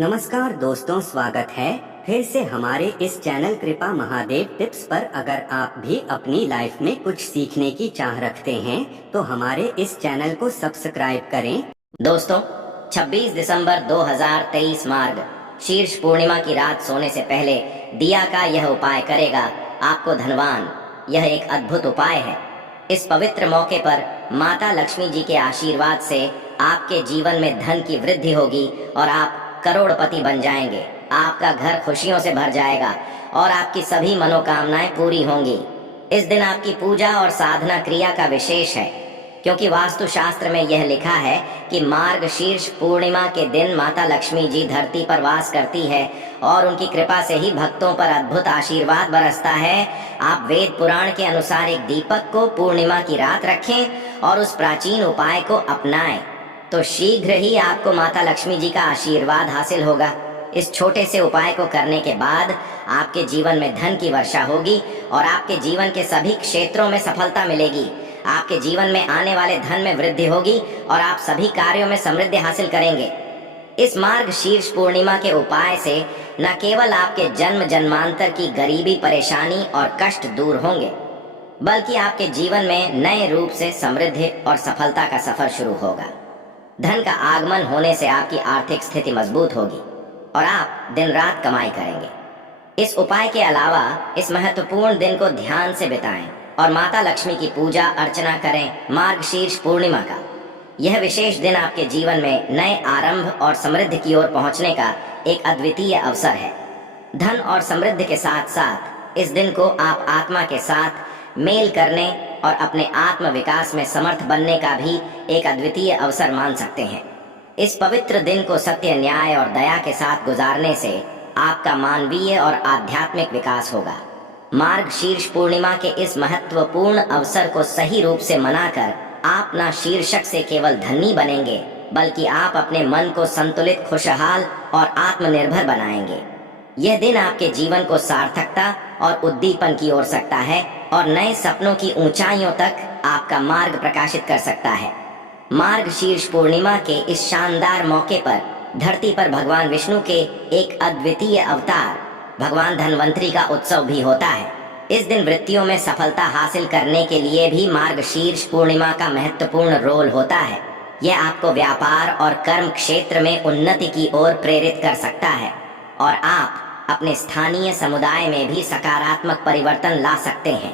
नमस्कार दोस्तों, स्वागत है फिर से हमारे इस चैनल कृपा महादेव टिप्स पर। अगर आप भी अपनी लाइफ में कुछ सीखने की चाह रखते हैं तो हमारे इस चैनल को सब्सक्राइब करें। दोस्तों, 26 दिसंबर 2023 मार्ग शीर्ष पूर्णिमा की रात सोने से पहले दिया का यह उपाय करेगा आपको धनवान। यह एक अद्भुत उपाय है। इस पवित्र मौके पर माता लक्ष्मी जी के आशीर्वाद से आपके जीवन में धन की वृद्धि होगी और आप करोड़पति बन जाएंगे। आपका घर खुशियों से भर जाएगा और आपकी सभी मनोकामनाएं पूरी होंगी। इस दिन आपकी पूजा और साधना क्रिया का विशेष है, क्योंकि वास्तु शास्त्र में यह लिखा है कि मार्ग शीर्ष पूर्णिमा के दिन माता लक्ष्मी जी धरती पर वास करती है और उनकी कृपा से ही भक्तों पर अद्भुत आशीर्वाद बरसता है। आप वेद पुराण के अनुसार एक दीपक को पूर्णिमा की रात रखें और उस प्राचीन उपाय को अपनाएं, तो शीघ्र ही आपको माता लक्ष्मी जी का आशीर्वाद हासिल होगा। इस छोटे से उपाय को करने के बाद आपके जीवन में धन की वर्षा होगी और आपके जीवन के सभी क्षेत्रों में सफलता मिलेगी। आपके जीवन में आने वाले धन में वृद्धि होगी और आप सभी कार्यों में समृद्धि हासिल करेंगे। इस मार्ग शीर्ष पूर्णिमा के उपाय से न केवल आपके जन्म जन्मांतर की गरीबी, परेशानी और कष्ट दूर होंगे, बल्कि आपके जीवन में नए रूप से समृद्धि और सफलता का सफर शुरू होगा। धन का आगमन होने से आपकी आर्थिक स्थिति मजबूत होगी और आप दिन रात कमाई करेंगे। इस उपाय के अलावा इस महत्वपूर्ण दिन को ध्यान से बिताएं और माता लक्ष्मी की पूजा अर्चना करें। मार्ग शीर्ष पूर्णिमा का यह विशेष दिन आपके जीवन में नए आरंभ और समृद्धि की ओर पहुंचने का एक अद्वितीय अवसर है। धन और समृद्धि के साथ साथ इस दिन को आप आत्मा के साथ मेल करने और अपने आत्म विकास में समर्थ बनने का भी एक अद्वितीय अवसर मान सकते हैं। इस पवित्र दिन को सत्य, न्याय और दया के साथ गुजारने से आपका मानवीय और आध्यात्मिक विकास होगा। मार्ग शीर्ष पूर्णिमा के इस महत्वपूर्ण अवसर को सही रूप से मनाकर आप न शीर्षक से केवल धनी बनेंगे, बल्कि आप अपने मन को संतुलित, खुशहाल और आत्मनिर्भर बनाएंगे। यह दिन आपके जीवन को सार्थकता और उद्दीपन की ओर सकता है और नए सपनों की ऊंचाइयों तक आपका मार्ग प्रकाशित कर सकता है। मार्ग शीर्ष पूर्णिमा के इस शानदार मौके पर धरती पर भगवान विष्णु के एक अद्वितीय अवतार भगवान धन्वंतरी का उत्सव भी होता है। इस दिन वृत्तियों में सफलता हासिल करने के लिए भी मार्ग शीर्ष पूर्णिमा का महत्वपूर्ण रोल होता है। यह आपको व्यापार और कर्म क्षेत्र में उन्नति की ओर प्रेरित कर सकता है और आप अपने स्थानीय समुदाय में भी सकारात्मक परिवर्तन ला सकते हैं।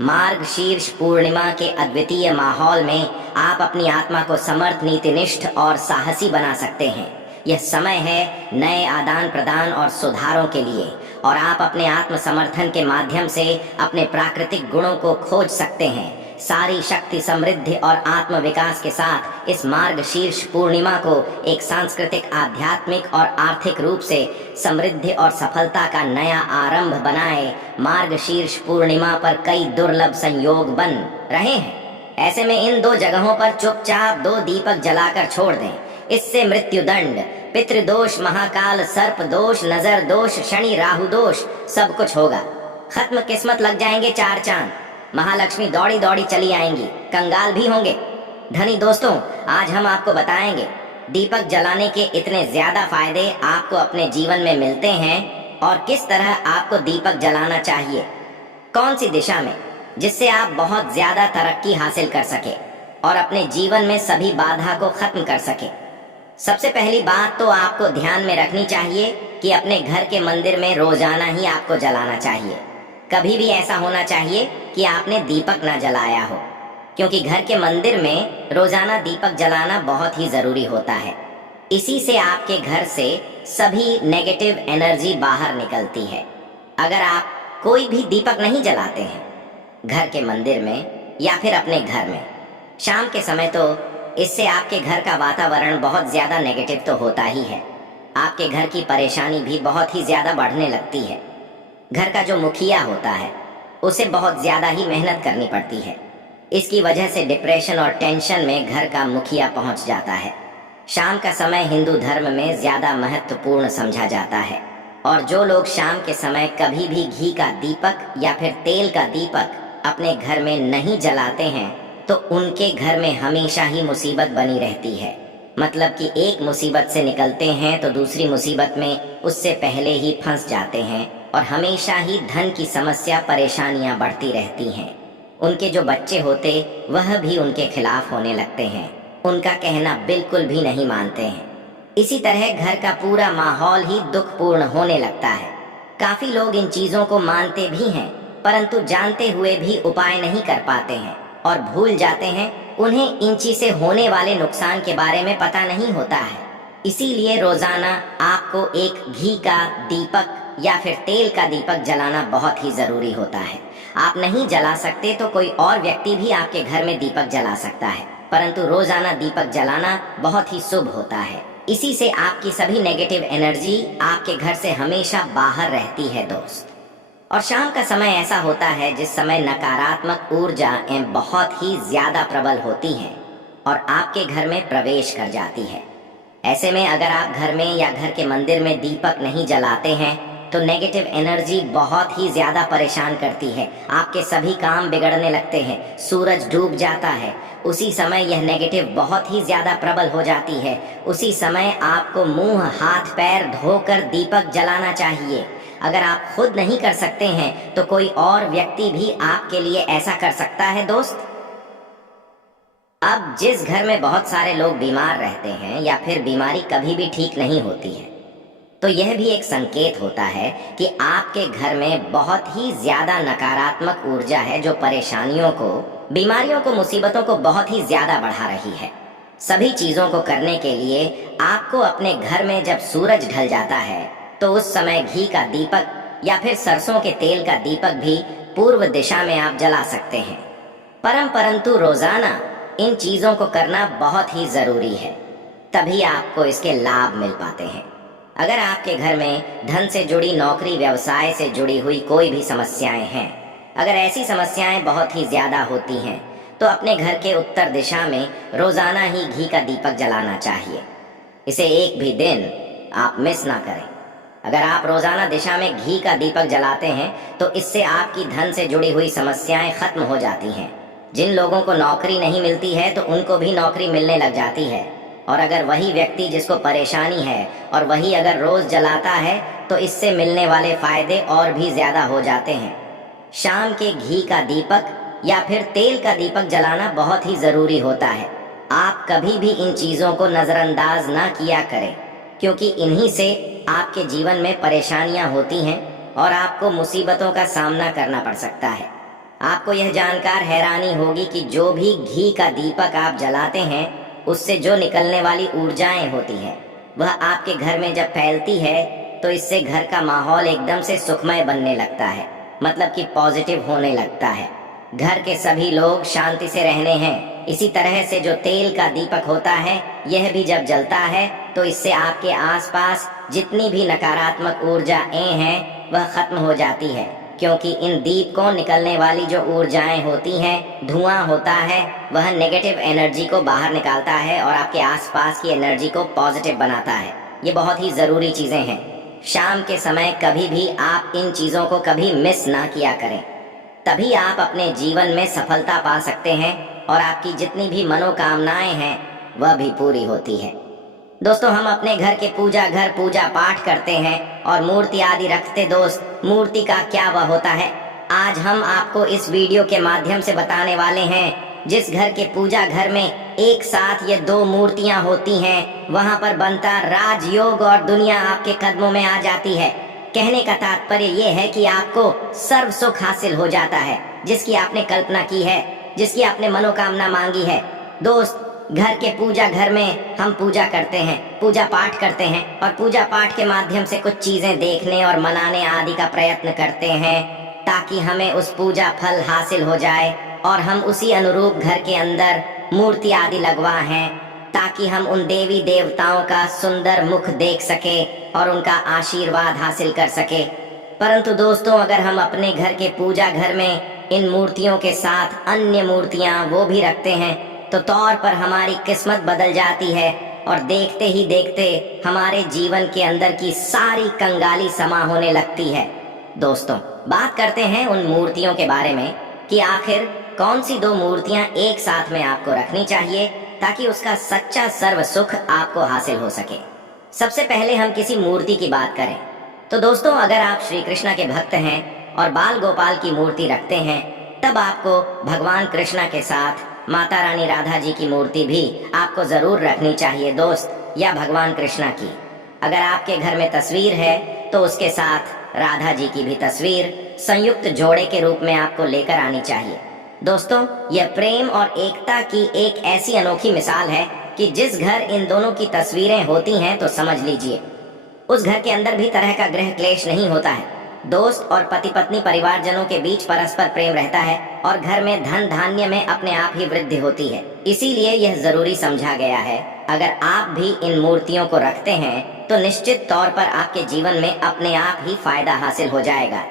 मार्ग शीर्ष पूर्णिमा के अद्वितीय माहौल में आप अपनी आत्मा को समर्थ, नीतिनिष्ठ और साहसी बना सकते हैं। यह समय है नए आदान प्रदान और सुधारों के लिए और आप अपने आत्म समर्थन के माध्यम से अपने प्राकृतिक गुणों को खोज सकते हैं। सारी शक्ति, समृद्धि और आत्म विकास के साथ इस मार्ग शीर्ष पूर्णिमा को एक सांस्कृतिक, आध्यात्मिक और आर्थिक रूप से समृद्धि और सफलता का नया आरंभ बनाए। मार्ग शीर्ष पूर्णिमा पर कई दुर्लभ संयोग बन रहे हैं। ऐसे में इन दो जगहों पर चुपचाप 2 दीपक जलाकर छोड़ दें। इससे मृत्यु दंड, पितृदोष, महाकाल सर्प दोष, नजर दोष, शनि राहु दोष सब कुछ होगा खत्म। किस्मत लग जाएंगे 4 चांद। महालक्ष्मी दौड़ी दौड़ी चली आएंगी, कंगाल भी होंगे। धनी दोस्तों, आज हम आपको बताएंगे दीपक जलाने के इतने ज्यादा फायदे आपको अपने जीवन में मिलते हैं और किस तरह आपको दीपक जलाना चाहिए, कौन सी दिशा में, जिससे आप बहुत ज्यादा तरक्की हासिल कर सके और अपने जीवन में सभी बाधा को खत्म कर सके। सबसे पहली बात तो आपको ध्यान में रखनी चाहिए कि अपने घर के मंदिर में रोजाना ही आपको जलाना चाहिए। कभी भी ऐसा होना चाहिए कि आपने दीपक ना जलाया हो, क्योंकि घर के मंदिर में रोजाना दीपक जलाना बहुत ही जरूरी होता है। इसी से आपके घर से सभी नेगेटिव एनर्जी बाहर निकलती है। अगर आप कोई भी दीपक नहीं जलाते हैं घर के मंदिर में या फिर अपने घर में शाम के समय, तो इससे आपके घर का वातावरण बहुत ज्यादा नेगेटिव तो होता ही है। आपके घर की परेशानी भी बहुत ही ज्यादा बढ़ने लगती है। घर का जो मुखिया होता है उसे बहुत ज्यादा ही मेहनत करनी पड़ती है। इसकी वजह से डिप्रेशन और टेंशन में घर का मुखिया पहुंच जाता है। शाम का समय हिंदू धर्म में ज्यादा महत्वपूर्ण समझा जाता है और जो लोग शाम के समय कभी भी घी का दीपक या फिर तेल का दीपक अपने घर में नहीं जलाते हैं तो उनके घर में हमेशा ही मुसीबत बनी रहती है। मतलब कि एक मुसीबत से निकलते हैं तो दूसरी मुसीबत में उससे पहले ही फंस जाते हैं और हमेशा ही धन की समस्या परेशानियां बढ़ती रहती हैं। उनके जो बच्चे होते वह भी उनके खिलाफ होने लगते हैं, उनका कहना बिल्कुल भी नहीं मानते हैं। इसी तरह घर का पूरा माहौल ही दुखपूर्ण होने लगता है। काफी लोग इन चीजों को मानते भी हैं, परंतु जानते हुए भी उपाय नहीं कर पाते हैं और भूल जाते हैं। उन्हें इन चीज से होने वाले नुकसान के बारे में पता नहीं होता है। इसीलिए रोजाना आपको एक घी का दीपक या फिर तेल का दीपक जलाना बहुत ही जरूरी होता है। आप नहीं जला सकते तो कोई और व्यक्ति भी आपके घर में दीपक जला सकता है, परंतु रोजाना दीपक जलाना बहुत ही शुभ होता है। इसी से आपकी सभी नेगेटिव एनर्जी आपके घर से हमेशा बाहर रहती है दोस्त। और शाम का समय ऐसा होता है जिस समय नकारात्मक ऊर्जा बहुत ही ज्यादा प्रबल होती है और आपके घर में प्रवेश कर जाती है। ऐसे में अगर आप घर में या घर के मंदिर में दीपक नहीं जलाते हैं तो नेगेटिव एनर्जी बहुत ही ज्यादा परेशान करती है। आपके सभी काम बिगड़ने लगते हैं। सूरज डूब जाता है, उसी समय यह नेगेटिव बहुत ही ज्यादा प्रबल हो जाती है। उसी समय आपको मुंह हाथ पैर धोकर दीपक जलाना चाहिए। अगर आप खुद नहीं कर सकते हैं तो कोई और व्यक्ति भी आपके लिए ऐसा कर सकता है दोस्त। अब जिस घर में बहुत सारे लोग बीमार रहते हैं या फिर बीमारी कभी भी ठीक नहीं होती है, तो यह भी एक संकेत होता है कि आपके घर में बहुत ही ज्यादा नकारात्मक ऊर्जा है जो परेशानियों को, बीमारियों को, मुसीबतों को बहुत ही ज्यादा बढ़ा रही है। सभी चीजों को करने के लिए आपको अपने घर में जब सूरज ढल जाता है तो उस समय घी का दीपक या फिर सरसों के तेल का दीपक भी पूर्व दिशा में आप जला सकते हैं। परंतु रोजाना इन चीजों को करना बहुत ही जरूरी है, तभी आपको इसके लाभ मिल पाते हैं। अगर आपके घर में धन से जुड़ी, नौकरी व्यवसाय से जुड़ी हुई कोई भी समस्याएं हैं, अगर ऐसी समस्याएं बहुत ही ज्यादा होती हैं तो अपने घर के उत्तर दिशा में रोजाना ही घी का दीपक जलाना चाहिए। इसे एक भी दिन आप मिस ना करें। अगर आप रोजाना दिशा में घी का दीपक जलाते हैं तो इससे आपकी धन से जुड़ी हुई समस्याएं खत्म हो जाती हैं। जिन लोगों को नौकरी नहीं मिलती है तो उनको भी नौकरी मिलने लग जाती है। और अगर वही व्यक्ति जिसको परेशानी है और वही अगर रोज जलाता है तो इससे मिलने वाले फायदे और भी ज्यादा हो जाते हैं। शाम के घी का दीपक या फिर तेल का दीपक जलाना बहुत ही जरूरी होता है। आप कभी भी इन चीजों को नजरअंदाज ना किया करें, क्योंकि इन्हीं से आपके जीवन में परेशानियां होती हैं और आपको मुसीबतों का सामना करना पड़ सकता है। आपको यह जानकर हैरानी होगी कि जो भी घी का दीपक आप जलाते हैं उससे जो निकलने वाली ऊर्जाएं होती है वह आपके घर में जब फैलती है तो इससे घर का माहौल एकदम से सुखमय बनने लगता है, मतलब कि पॉजिटिव होने लगता है। घर के सभी लोग शांति से रहने हैं। इसी तरह से जो तेल का दीपक होता है यह भी जब जलता है तो इससे आपके आसपास जितनी भी नकारात्मक ऊर्जाएं हैं वह खत्म हो जाती है, क्योंकि इन दीप को निकलने वाली जो ऊर्जाएं होती हैं, धुआं होता है, वह नेगेटिव एनर्जी को बाहर निकालता है और आपके आसपास की एनर्जी को पॉजिटिव बनाता है। ये बहुत ही जरूरी चीजें हैं। शाम के समय कभी भी आप इन चीजों को कभी मिस ना किया करें, तभी आप अपने जीवन में सफलता पा सकते हैं और आपकी जितनी भी मनोकामनाएं हैं वह भी पूरी होती है। दोस्तों, हम अपने घर के पूजा पाठ करते हैं और मूर्ति आदि रखते। दोस्त, मूर्ति का क्या वह होता है, आज हम आपको इस वीडियो के माध्यम से बताने वाले हैं। जिस घर के पूजा घर में एक साथ ये दो मूर्तियां होती हैं, वहां पर बनता राजयोग और दुनिया आपके कदमों में आ जाती है। कहने का तात्पर्य ये है कि आपको सर्व सुख हासिल हो जाता है, जिसकी आपने कल्पना की है, जिसकी आपने मनोकामना मांगी है। दोस्त, घर के पूजा घर में हम पूजा करते हैं, पूजा पाठ करते हैं और पूजा पाठ के माध्यम से कुछ चीजें देखने और मनाने आदि का प्रयत्न करते हैं ताकि हमें उस पूजा फल हासिल हो जाए और हम उसी अनुरूप घर के अंदर मूर्ति आदि लगवाएं ताकि हम उन देवी देवताओं का सुंदर मुख देख सके और उनका आशीर्वाद हासिल कर सके। परंतु दोस्तों, अगर हम अपने घर के पूजा घर में इन मूर्तियों के साथ अन्य मूर्तियां वो भी रखते हैं तो तौर पर हमारी किस्मत बदल जाती है और देखते ही देखते हमारे जीवन के अंदर की सारी कंगाली समा होने लगती है। दोस्तों, बात करते हैं उन मूर्तियों के बारे में कि आखिर कौन सी दो मूर्तियां एक साथ में आपको रखनी चाहिए ताकि उसका सच्चा सर्व सुख आपको हासिल हो सके। सबसे पहले हम किसी मूर्ति की बात करें तो दोस्तों, अगर आप श्री कृष्ण के भक्त हैं और बाल गोपाल की मूर्ति रखते हैं, तब आपको भगवान कृष्ण के साथ माता रानी राधा जी की मूर्ति भी आपको जरूर रखनी चाहिए दोस्त, या भगवान कृष्ण की। अगर आपके घर में तस्वीर है तो उसके साथ राधा जी की भी तस्वीर संयुक्त जोड़े के रूप में आपको लेकर आनी चाहिए। दोस्तों, यह प्रेम और एकता की एक ऐसी अनोखी मिसाल है कि जिस घर इन दोनों की तस्वीरें होती हैं तो समझ लीजिए उस घर के अंदर भी तरह का गृह क्लेश नहीं होता है। दोस्त और पति पत्नी परिवारजनों के बीच परस्पर प्रेम रहता है और घर में धन धान्य में अपने आप ही वृद्धि होती है। इसीलिए यह जरूरी समझा गया है, अगर आप भी इन मूर्तियों को रखते हैं तो निश्चित तौर पर आपके जीवन में अपने आप ही फायदा हासिल हो जाएगा।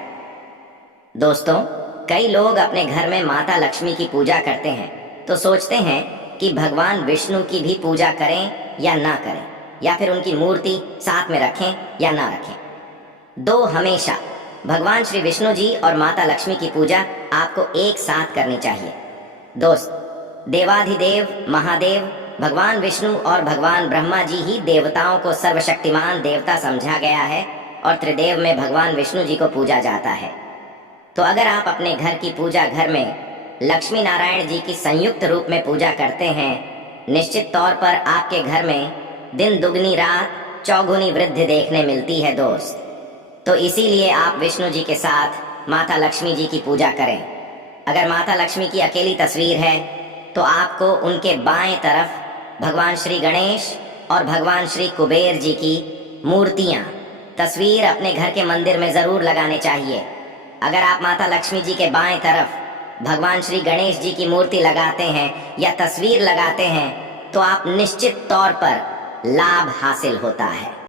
दोस्तों, कई लोग अपने घर में माता लक्ष्मी की पूजा करते हैं तो सोचते हैं कि भगवान विष्णु की भी पूजा करें या ना करें, या फिर उनकी मूर्ति साथ में रखें या ना रखें। दो हमेशा भगवान श्री विष्णु जी और माता लक्ष्मी की पूजा आपको एक साथ करनी चाहिए। दोस्त, देवाधिदेव महादेव भगवान विष्णु और भगवान ब्रह्मा जी ही देवताओं को सर्वशक्तिमान देवता समझा गया है और त्रिदेव में भगवान विष्णु जी को पूजा जाता है। तो अगर आप अपने घर की पूजा घर में लक्ष्मी नारायण जी की संयुक्त रूप में पूजा करते हैं, निश्चित तौर पर आपके घर में दिन दुगनी रात चौगुनी वृद्धि देखने मिलती है दोस्त। तो इसीलिए आप विष्णु जी के साथ माता लक्ष्मी जी की पूजा करें। अगर माता लक्ष्मी की अकेली तस्वीर है तो आपको उनके बाएं तरफ भगवान श्री गणेश और भगवान श्री कुबेर जी की मूर्तियां तस्वीर अपने घर के मंदिर में जरूर लगाने चाहिए। अगर आप माता लक्ष्मी जी के बाएं तरफ भगवान श्री गणेश जी की मूर्ति लगाते हैं या तस्वीर लगाते हैं तो आप निश्चित तौर पर लाभ हासिल होता है।